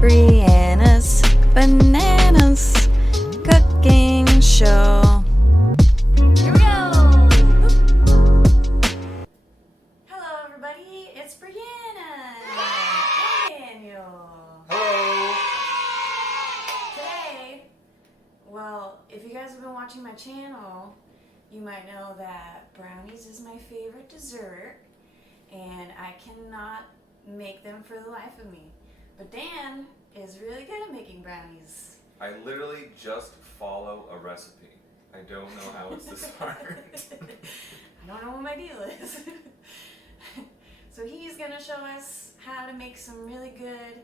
Brianna's Bananas Cooking Show. Here we go! Hello everybody, it's Brianna and Daniel. Hello! Today, well, if you guys have been watching my channel, you might know that brownies is my favorite dessert and I cannot make them for the life of me. But Dan is really good at making brownies. I literally just follow a recipe. I don't know how it's this hard. I don't know what my deal is. So he's gonna show us how to make some really good,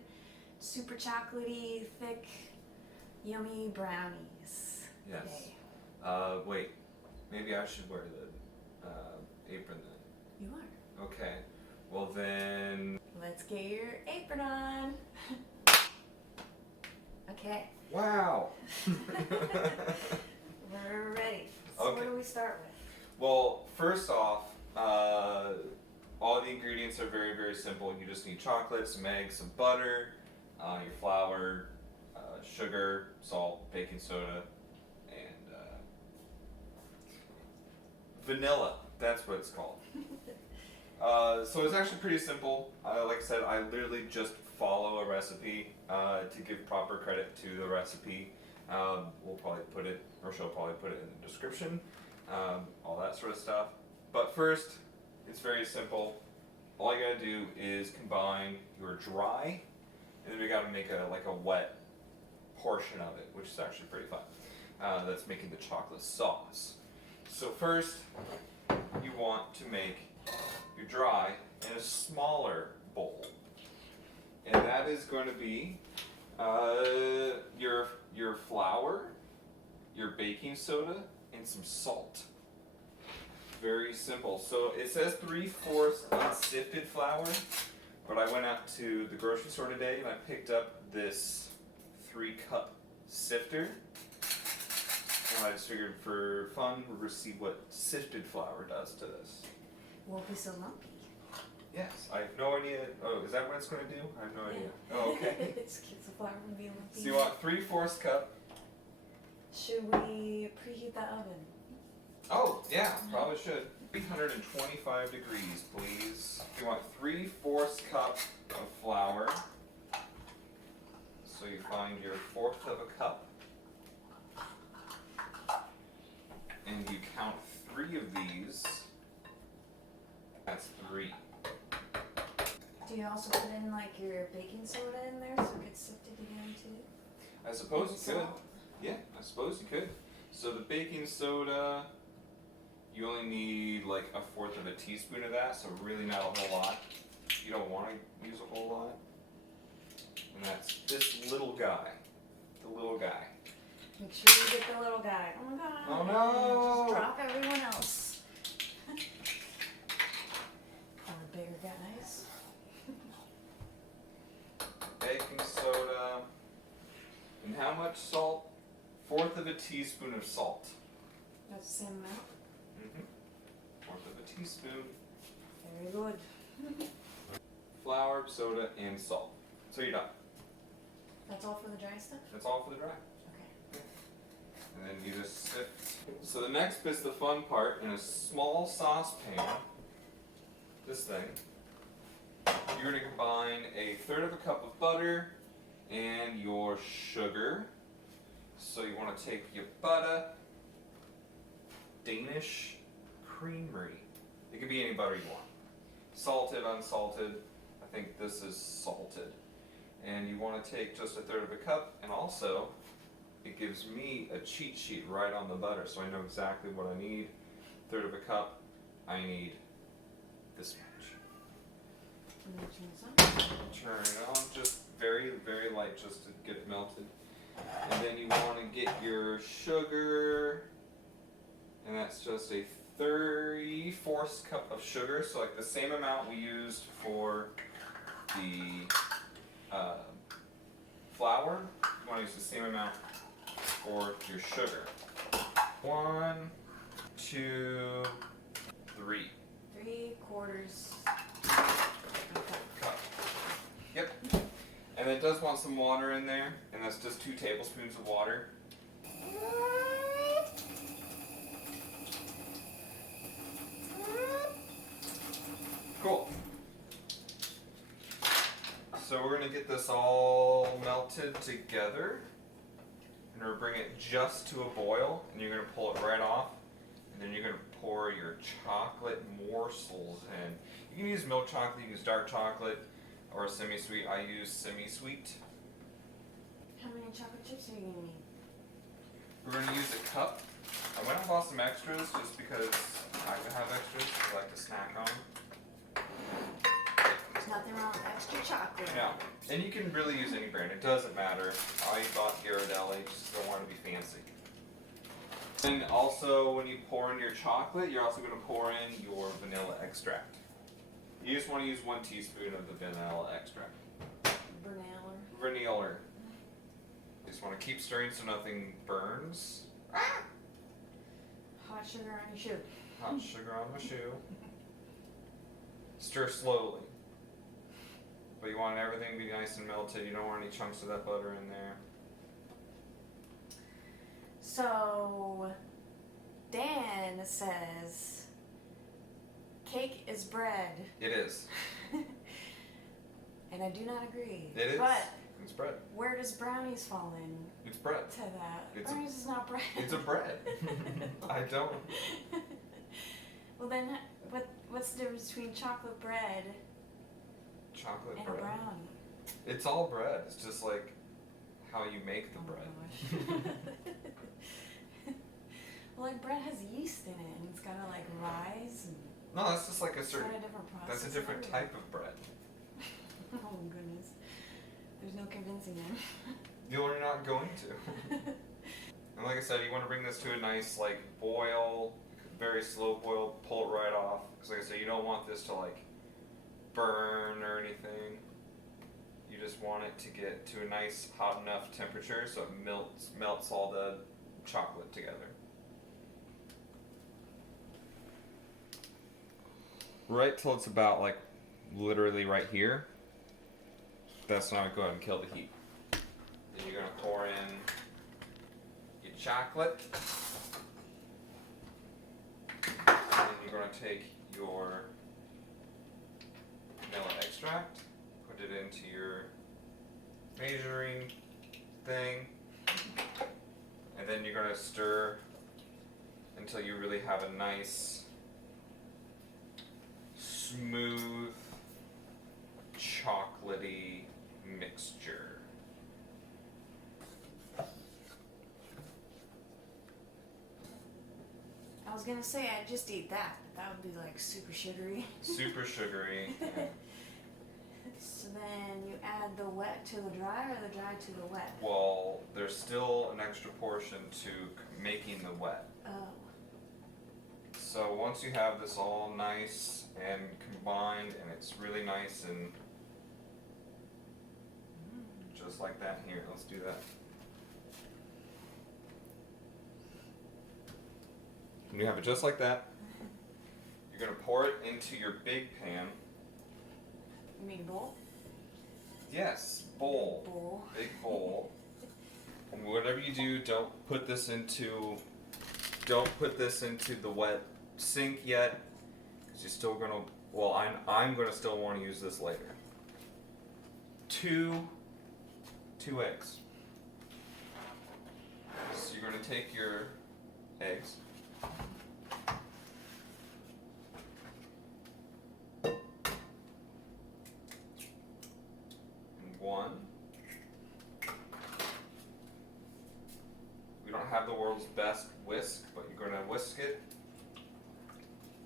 super chocolatey, thick, yummy brownies. Yes. Today. Wait. Maybe I should wear the apron then. You are. Okay. Well then... Let's get your apron on. Okay. Wow! We're ready. So Okay. what do we start with? Well, first off, all the ingredients are very, very simple. You just need chocolate, some eggs, some butter, your flour, sugar, salt, baking soda, and vanilla. That's what it's called. So it's actually pretty simple. Like I said, I literally just follow a recipe to give proper credit to the recipe. We'll probably put it, or she'll probably put it in the description, all that sort of stuff. But first, it's very simple. All you gotta do is combine your dry, and then we gotta make a wet portion of it, which is actually pretty fun. That's making the chocolate sauce. So first, you want to make your dry in a smaller bowl, and that is going to be your flour, your baking soda, and some salt. Very simple. So it says 3/4 unsifted flour, but I went out to the grocery store today and I picked up this 3-cup sifter. And I just figured for fun, we'll see what sifted flour does to this. Won't be so lumpy. Yes, I have no idea. Oh, is that what it's going to do? I have no idea. Oh, okay. It keeps the flour from being lumpy. So you want 3/4 cup. Should we preheat the oven? Oh, yeah, probably should. 325 degrees, please. You want 3/4 cup of flour. So you find your 1/4 of a cup. And you count 3 of these. That's 3. Do you also put in like your baking soda in there so it gets sifted again too? I suppose you could. Salt. Yeah, I suppose you could. So the baking soda, you only need like 1/4 of a teaspoon of that, so really not a whole lot. You don't want to use a whole lot. And that's this little guy. The little guy. Make sure you get the little guy. Oh my god. Oh no! Just drop everyone else. Poor bigger guys. Baking soda. And how much salt? 1/4 of a teaspoon of salt. That's the same amount. 1/4 of a teaspoon. Very good. Flour, soda, and salt. So you're done. That's all for the dry stuff? That's all for the dry. Okay. And then you just sift. So the next bit's the fun part. In a small saucepan, this thing, you're going to combine 1/3 of a cup of butter and your sugar. So you want to take your butter, Danish creamery. It could be any butter you want. Salted, unsalted. I think this is salted. And you want to take just 1/3 of a cup, and also it gives me a cheat sheet right on the butter, so I know exactly what I need. 1/3 of a cup, I need this much. Turn it on, just very, very light, just to get it melted. And then you want to get your sugar, and that's just a 3/4 cup of sugar, so like the same amount we used for the flour. You want to use the same amount for your sugar. 1, 2, 3. 3/4 Cup. Yep. And it does want some water in there, and that's just 2 tablespoons of water. Cool. So we're going to get this all melted together. And we're bring it just to a boil, and you're going to pull it right off. And then you're going to pour your chocolate morsels in. You can use milk chocolate, you can use dark chocolate, or semi-sweet. I use semi-sweet. How many chocolate chips are you gonna need? We're going to use a cup. I went and bought some extras just because I would have extras I like to snack on. There's nothing wrong with extra chocolate. No. And you can really use any brand. It doesn't matter. I bought Ghirardelli, just don't want to be fancy. And also, when you pour in your chocolate, you're also going to pour in your vanilla extract. You just want to use 1 teaspoon of the vanilla extract. Vanilla. You just want to keep stirring so nothing burns. Hot sugar on your shoe. Hot sugar on my shoe. Stir slowly. But you want everything to be nice and melted. You don't want any chunks of that butter in there. So, Dan says, cake is bread. It is. And I do not agree. It is. But It's bread. where does brownies fall in It's bread. to that? It's a- Brownies is not bread. It's a bread. I don't. Well then, what's the difference between chocolate bread Chocolate and bread. a brownie? It's all bread. It's just like how you make the Oh my bread. gosh. Well, like bread has yeast in it, and it's gotta like rise, and No, that's just like a it's certain. got a different process. That's a and different everything. type of bread. Oh goodness, there's no convincing him. You're not going to. And like I said, you want to bring this to a nice like boil, very slow boil. Pull it right off. Because like I said, you don't want this to like burn or anything. You just want it to get to a nice hot enough temperature so it melts all the chocolate together. Right till it's about like literally right here. That's now go ahead and kill the heat. Then you're gonna pour in your chocolate. And then you're gonna take your vanilla extract, put it into your measuring thing, and then you're gonna stir until you really have a nice, smooth, chocolatey mixture. I was gonna say I'd just eat that, but that would be like super sugary. Super sugary. Yeah. So then you add the wet to the dry, or the dry to the wet? Well, there's still an extra portion to making the wet. Oh. So once you have this all nice and combined, and it's really nice and just like that here, let's do that. When you have it just like that, you're gonna pour it into your big pan. You mean bowl? Yes, bowl. Bowl. Big bowl. And whatever you do, don't put this into the wet sink yet, because you're still gonna. Well, I'm gonna still want to use this later. Two eggs. So you're gonna take your eggs. And one. We don't have the world's best whisk, but you're gonna whisk it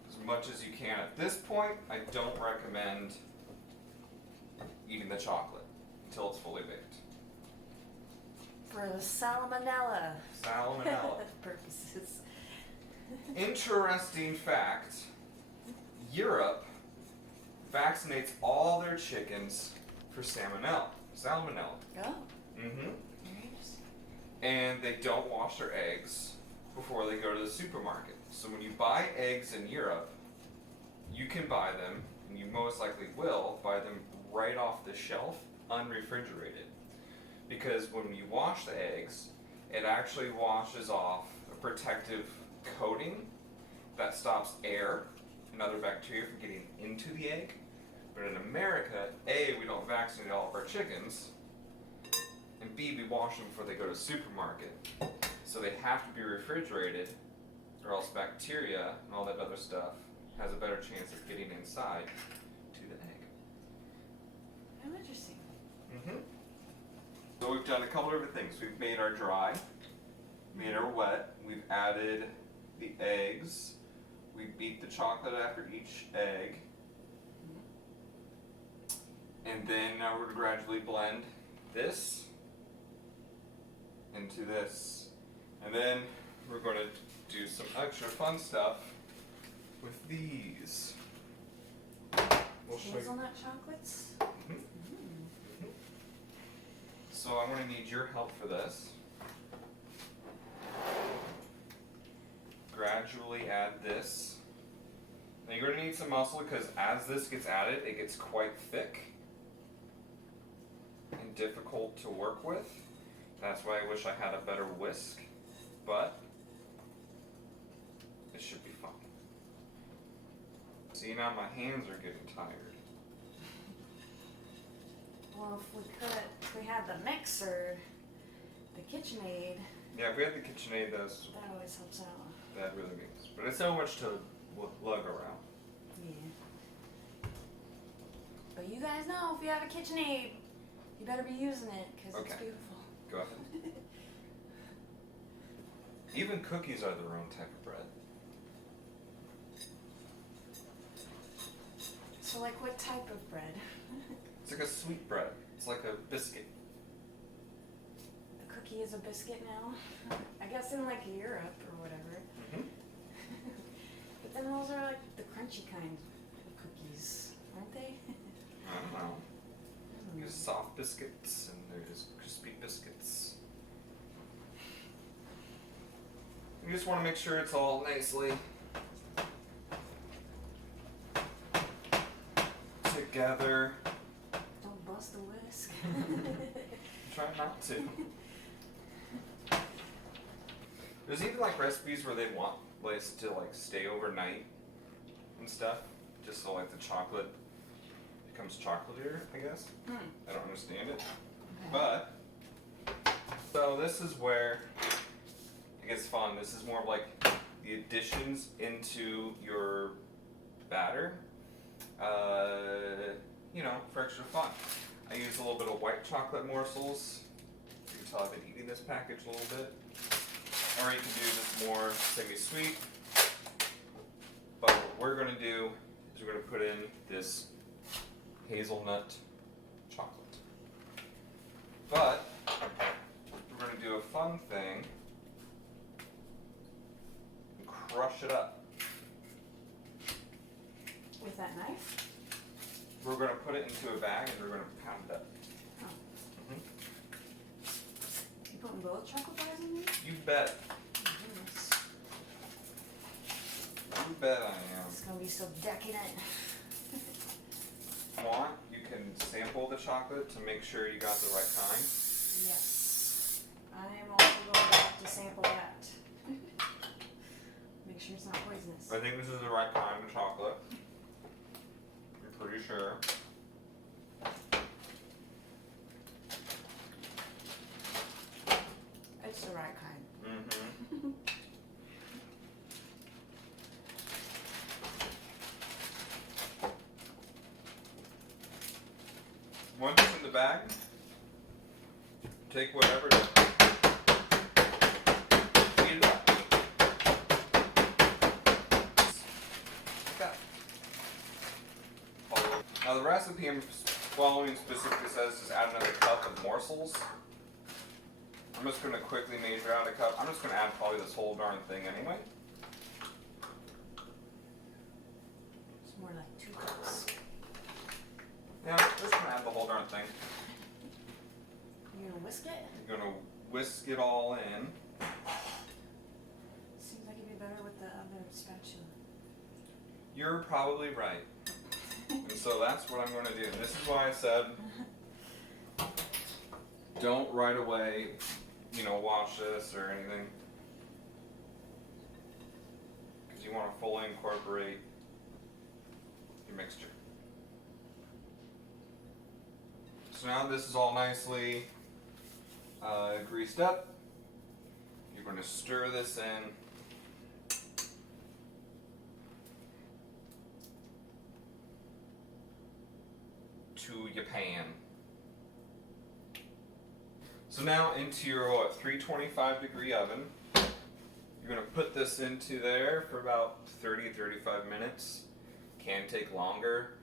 as much as you can. At this point, I don't recommend eating the chocolate until it's fully baked. For the salmonella Salmonella. purposes. Interesting fact, Europe vaccinates all their chickens for salmonella. Oh, Mm-hmm. nice. And they don't wash their eggs before they go to the supermarket. So when you buy eggs in Europe, you can buy them, and you most likely will buy them right off the shelf unrefrigerated. Because when you wash the eggs, it actually washes off a protective coating that stops air and other bacteria from getting into the egg. But in America, A, we don't vaccinate all of our chickens, and B, we wash them before they go to the supermarket. So they have to be refrigerated, or else bacteria and all that other stuff has a better chance of getting inside to the egg. How interesting. Mm-hmm. So we've done a couple different things. We've made our dry, made our wet, we've added the eggs, we beat the chocolate after each egg, and then now we're going to gradually blend this into this. And then we're going to do some extra fun stuff with these. We'll show you. Hazelnut chocolates? Mhm. So I'm going to need your help for this. Gradually add this. Now you're going to need some muscle because as this gets added, it gets quite thick and difficult to work with. That's why I wish I had a better whisk, but it should be fun. See, now my hands are getting tired. Well, if we had the mixer, the KitchenAid, Yeah, if we had the KitchenAid, that always helps out. that really makes. But it's so much to lug around. Yeah. But you guys know, if you have a KitchenAid, you better be using it, because it's Okay. beautiful. Go ahead. Even cookies are their own type of bread. So, like, what type of bread? It's like a sweet bread. It's like a biscuit. The cookie is a biscuit now? I guess in, like, Europe or whatever. Mm-hmm. But then those are, like, the crunchy kind of cookies, aren't they? I don't know. There's soft biscuits and there's crispy biscuits. You just want to make sure it's all nicely together. Don't bust the whisk. Try not to. There's even like recipes where they want place to like stay overnight and stuff, just so like the chocolate becomes chocolatier, I guess. I don't understand it. But, so this is where it gets fun. This is more of like the additions into your batter, you know, for extra fun. I use a little bit of white chocolate morsels. You can tell I've been eating this package a little bit. Or you can do just more semi-sweet. But what we're going to do is we're going to put in this hazelnut chocolate. But we're going to do a fun thing and crush it up. With that knife? We're going to put it into a bag and we're going to pound it up. Oh. Mhm. You putting both chocolate bars in there? You bet. Oh, goodness. You bet I am. It's gonna be so decadent. If you want, you can sample the chocolate to make sure you got the right kind. Yes. I am also going to have to sample that. Make sure it's not poisonous. I think this is the right kind of chocolate. I'm pretty sure. It's the right kind. Mm-hmm. Once it's in the bag, take whatever, heat it up. Like that. Now the recipe I'm following specifically says just add another cup of morsels. I'm just going to quickly measure out a cup. I'm just going to add probably this whole darn thing anyway. It's more like 2 cups. Yeah, I'm just going to add the whole darn thing. You gonna whisk it? I'm going to whisk it all in. Seems like it'd be better with the other spatula. You're probably right. And so that's what I'm going to do. And this is why I said Don't right away, wash this or anything. Because you want to fully incorporate your mixture. So now this is all nicely greased up. You're going to stir this in. To your pan. So now into your 325 degree oven, you're going to put this into there for about 30-35 minutes. Can take longer.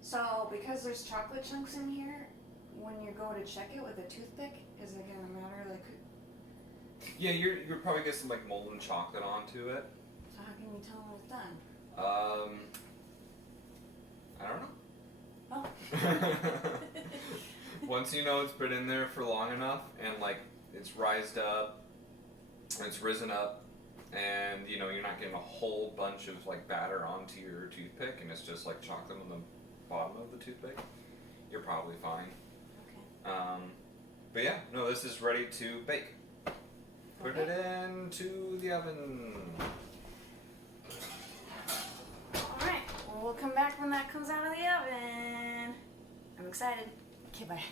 So because there's chocolate chunks in here, when you go to check it with a toothpick, is it gonna matter? Like, yeah, you'll probably get some like molten chocolate onto it. so how can you tell when it's done? I don't know. Oh. Once you know it's been in there for long enough and like it's rised up, it's risen up, and you're not getting a whole bunch of like batter onto your toothpick and it's just like chocolate on the bottom of the toothpick, you're probably fine. Okay. But yeah, no, this is ready to bake. Put it into the oven. Alright, well, we'll come back when that comes out of the oven. I'm excited. Okay, bye.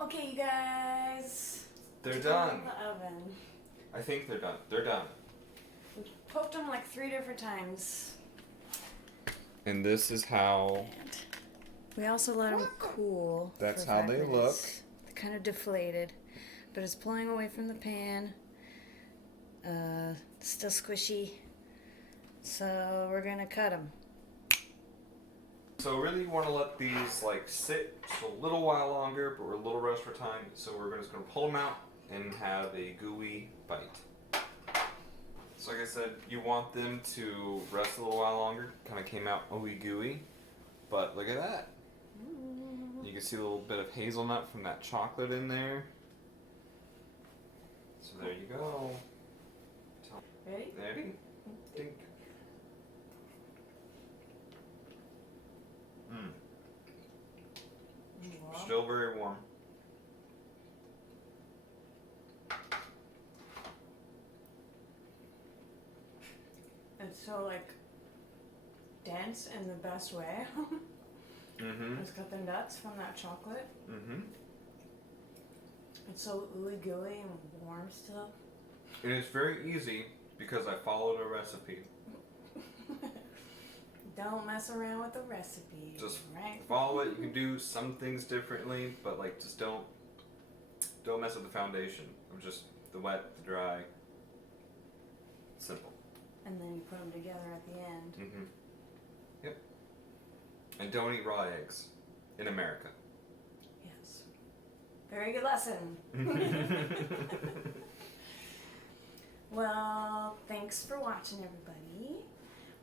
Okay, you guys. They're done. Out of the oven. I think they're done. They're done. We poked them like 3 different times. And this is how. And we also let them cool. That's for how 5 they minutes. look. They're kind of deflated, but it's pulling away from the pan. Still squishy. So we're gonna cut them. So really you want to let these like sit just a little while longer, but we're a little rushed for time. So we're just going to pull them out and have a gooey bite. So like I said, you want them to rest a little while longer. Kind of came out ooey gooey, but look at that. You can see a little bit of hazelnut from that chocolate in there. So there you go. Ready? Ready? Dink. Still very warm. It's so like dense in the best way. Mm-hmm. It's got the nuts from that chocolate. Mm-hmm. It's so ooey gooey and warm still. And it's very easy because I followed a recipe. Don't mess around with the recipe. Just right? follow it. You can do some things differently, but like just don't mess with the foundation of just the wet, the dry. Simple. And then you put them together at the end. Mm-hmm. Yep. And don't eat raw eggs in America. Yes. Very good lesson. Well, thanks for watching, everybody.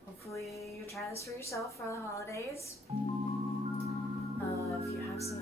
Hopefully you try this for yourself for the holidays. If you have some